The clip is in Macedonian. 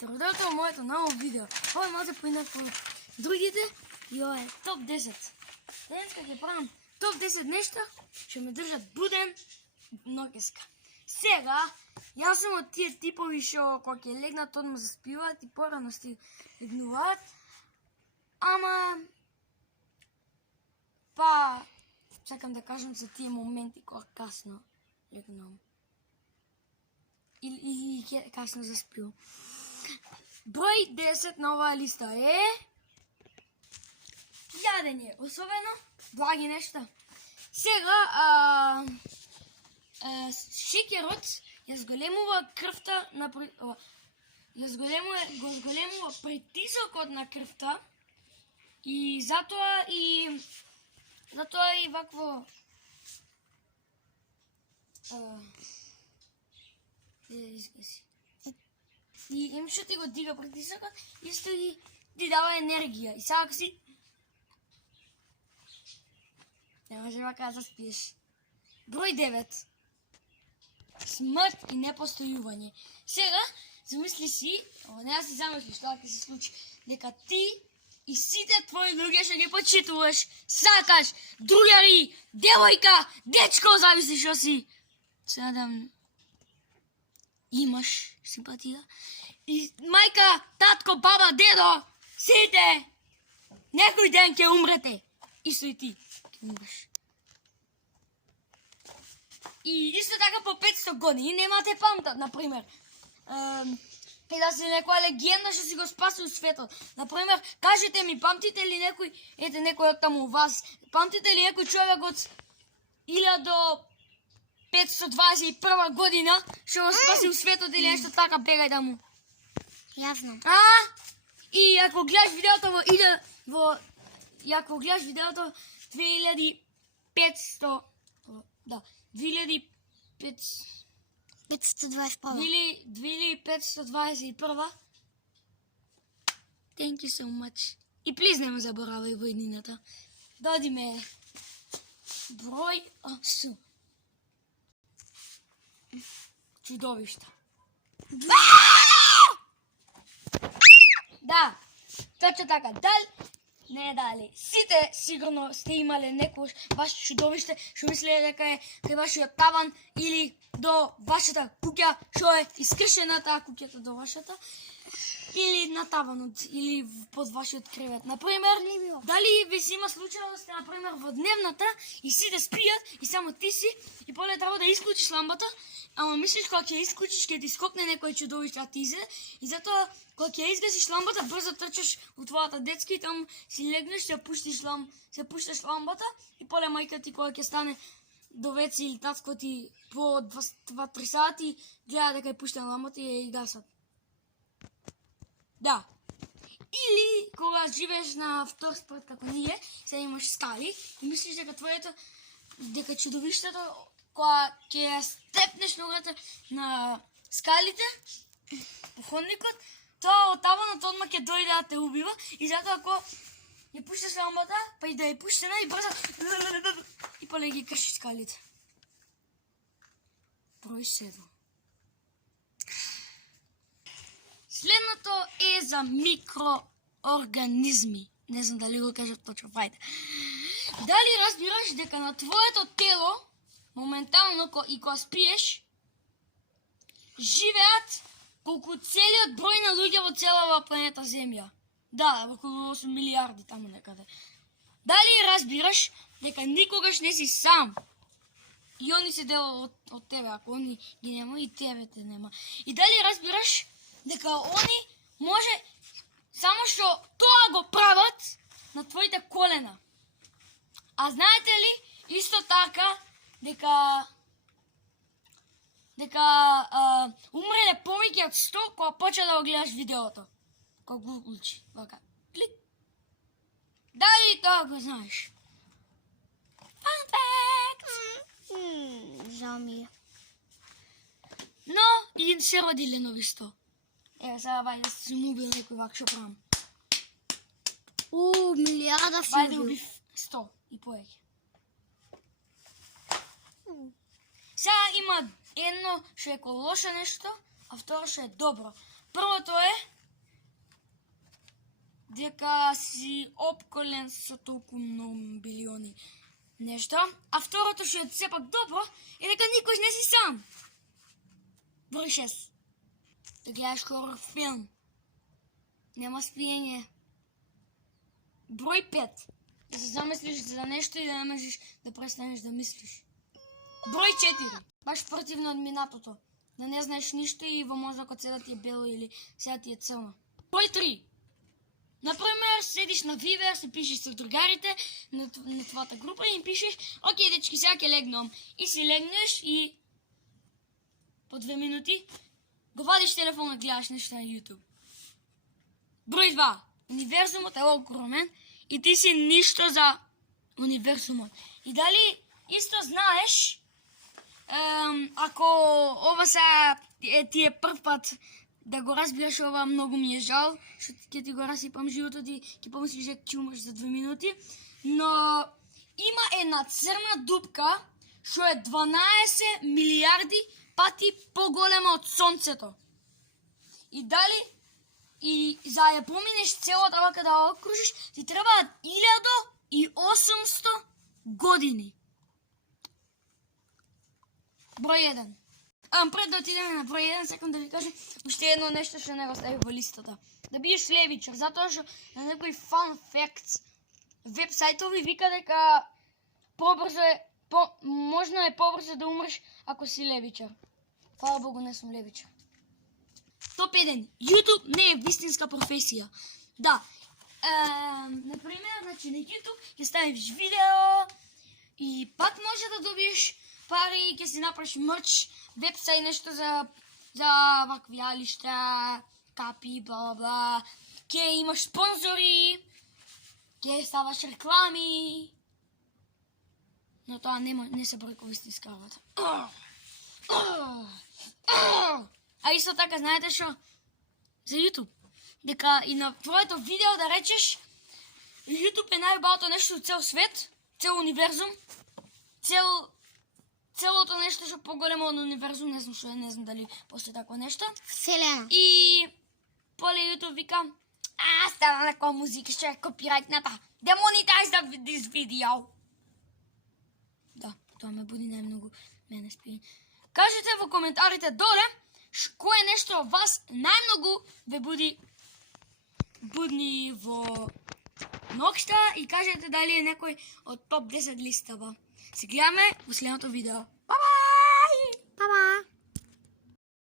Добродошли во моето ново видео. Ова е малце поинакво другите и ова е топ 10. Денеска ќе правам топ 10 нешта што ме држат буден ноќеска. Сега, јас сум од тие типови што кога ќе легнат одма заспиваат и порано легнуваат. Ама па сакам да кажам за тие моменти кога касно легнувам. Или касно заспивам. Број 10 на оваа листа е јадење, особено благи нешта. Сега шеќерот ја зголемува крвта на го зголемува притисокот на крвта и затоа и вакво и им што ти го дига притисокот, исто и ти дава енергија. И сега си не може вака да заспиеш. Број 9. Смрт и непостојување. Сега, замисли си, не да си замислиш тоа ќе се случи, дека ти и сите твои луѓе што ги почитуваш, сакаш, другари, девојка, дечко, зависи што си. Сега да имаш симпатија. И мајка, татко, баба, дедо, сите, некој ден ќе умрете. Исто и ти ќе умреш. И исто така по 500 години немате памтат, например. И да си некоја легенда што си го спасил светот. Например, кажете ми, памтите ли некој, некој од таму вас, памтите ли некој човек од 1521 година што го спасил светот или нешто така, бегај да му. Јасно. И ако гледаш видеото ако гледаш видеото 2500 да, 2521. Thank you so much. И плиз не ме заборавај во еднината. Доди ме број 8. Чудовишта. Да, точно така. Дали сите сигурно сте имале некојаш ваше чудовиште што мислеле дека е кај вашиот таван или до вашата куќа што е искршена таа куќата до вашата или на таванот или под вашиот кревет. Например, дали ви се има случај да сте например во дневната и сите спијат и само ти си и поле треба да исклучиш лампата, ама мислиш кога ќе исклучиш ќе ти скокне некој чудовиште а ти изеде и затоа кога ќе изгасиш лампата брзо трчаш у твојата детска и таму си легнеш, се пушташ лампата и поле мајка ти кога ќе стане до веце или татко ти по 2-3 сати гледа дека ја пушта лампата и ја гасат. Да. Или кога живееш на втор спорт како ние, сега имаш скали и мислиш дека чудовиштето кога ќе степнеш ногата на скалите по ходникот, тоа од таванот одма ќе дојде да те убива и затоа ако ја пушташ лампата, па и да ја пуштена и брзо и поле ги крши скалите. Број 7. Следното е за микроорганизми. Не знам дали го кажав точно, фајде. Дали разбираш дека на твоето тело, моментално и кога спиеш, живеат колку целиот број на луѓе во целава планета Земја? Да, околу 8 милиарди таму некаде. Дали разбираш дека никогаш не си сам? И они се дел од тебе, ако они ги нема, и тебе те нема. И дали разбираш дека они може само што тоа го прават на твоите колена. А знаете ли исто така дека умреле повеќе од 100 кога почна да го гледаш видеото. Кога го уклучи, вака, клик. Дали тоа го знаеш? Fun fact! Жал ми е. Но и се родиле нови 100. Ева сега вајде да си му убил некој вак шо правам. Милиарда си Вајде убил. убив 100 и повеќе. Сега има едно што е лошо нешто, а второ што е добро. Првото е дека си опколен со толку многу билиони нешта, а второто што е сепак добро е дека никош не си сам. Број 6. Да гледаш хорор филм. Нема спиење. Број 5. Да се замислиш за нешто и да не можеш да престанеш да мислиш. Број 4. Баш противно од минатото. Да не знаеш ништо и во мозокот се да ти е бело или се да ти е црно. Број 3. Например, седиш на Viber, се пишеш со другарите на твојата група и им пишеш: "Океј, дечки, сега ќе легнам." И си легнеш и по 2 минути го вадиш телефонот и гледаш нешто на YouTube. Број 2. Универзумот е огромен и ти си ништо за универзумот. И дали исто знаеш, ако ова ти е прв пат да го разбираш ова, многу ми е жал, што ќе ти го расипам животот и ќе помислиш дека ќе умреш за 2 минути, но има една црна дупка што е 12 милиарди пати поголема од сонцето. И дали и за да ја поминеш целата вака да ја окружиш, ти требаат 1800 години. Број 1. Пред да отидеме на број 1, сакам да ви кажам уште едно нешто што не го стави во листата. Да бидеш левичар, затоа што на некои fun facts веб сајтови вика дека можно е побрзо да умреш ако си левичар. Фала Богу, не сум левичар. Топ 1. YouTube не е вистинска професија. Да. Например, значи на YouTube ќе ставиш видео и пак може да добиеш пари, ќе си направиш мрч, вебсајт, нешто за вакви алишта, капи, бла. Ќе имаш спонзори, ќе ставаш реклами. Но тоа не се брои кој истинска работа. А исто така, знаете што? За YouTube. Дека и на твоето видео да речеш YouTube е најубавото нешто од цел свет, цел универзум, целото нешто што поголемо од универзум, не знам што е, не знам дали постои такво нешто. Вселена. И поле YouTube вика: стана некоја музика, што е копирајтната. Demonetize this video. Да, тоа ме буди најмногу, мене спи. Кажете во коментарите доле кој е нешто вас најмногу ве будни во ноќта и кажете дали е некој од топ 10 листава. Се гледаме во следното видео.